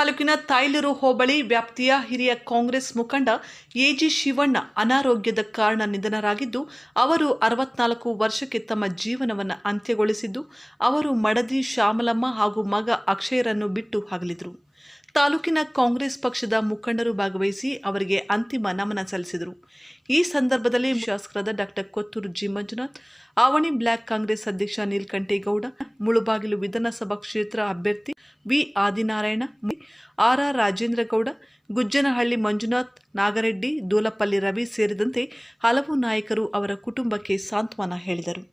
ತಾಲೂಕಿನ ತಾಯ್ಲೂರು ಹೋಬಳಿ ವ್ಯಾಪ್ತಿಯ ಹಿರಿಯ ಕಾಂಗ್ರೆಸ್ ಮುಖಂಡ ಎಜಿ ಶಿವಣ್ಣ ಅನಾರೋಗ್ಯದ ಕಾರಣ ನಿಧನರಾಗಿದ್ದು, ಅವರು 64 ವರ್ಷಕ್ಕೆ ತಮ್ಮ ಜೀವನವನ್ನು ಅಂತ್ಯಗೊಳಿಸಿದ್ದು, ಅವರು ಮಡದಿ ಶ್ಯಾಮಲಮ್ಮ ಹಾಗೂ ಮಗ ಅಕ್ಷಯರನ್ನು ಬಿಟ್ಟು ಅಗಲಿದರು. ತಾಲೂಕಿನ ಕಾಂಗ್ರೆಸ್ ಪಕ್ಷದ ಮುಖಂಡರು ಭಾಗವಹಿಸಿ ಅವರಿಗೆ ಅಂತಿಮ ನಮನ ಸಲ್ಲಿಸಿದರು. ಈ ಸಂದರ್ಭದಲ್ಲಿ ಶಾಸಕರಾದ ಡಾ ಕೊತ್ತೂರು ಜಿ ಮಂಜುನಾಥ್, ಆವಣಿ ಬ್ಲಾಕ್ ಕಾಂಗ್ರೆಸ್ ಅಧ್ಯಕ್ಷ ನೀಲಕಂಠೇಗೌಡ, ಮುಳುಬಾಗಿಲು ವಿಧಾನಸಭಾ ಕ್ಷೇತ್ರ ಅಭ್ಯರ್ಥಿ ವಿ ಆದಿನಾರಾಯಣ, ಆರ್ ರಾಜೇಂದ್ರಗೌಡ, ಗುಜ್ಜನಹಳ್ಳಿ ಮಂಜುನಾಥ್, ನಾಗರೆಡ್ಡಿ, ದೂಲಪಲ್ಲಿ ರವಿ ಸೇರಿದಂತೆ ಹಲವು ನಾಯಕರು ಅವರ ಕುಟುಂಬಕ್ಕೆ ಸಾಂತ್ವನ ಹೇಳಿದರು.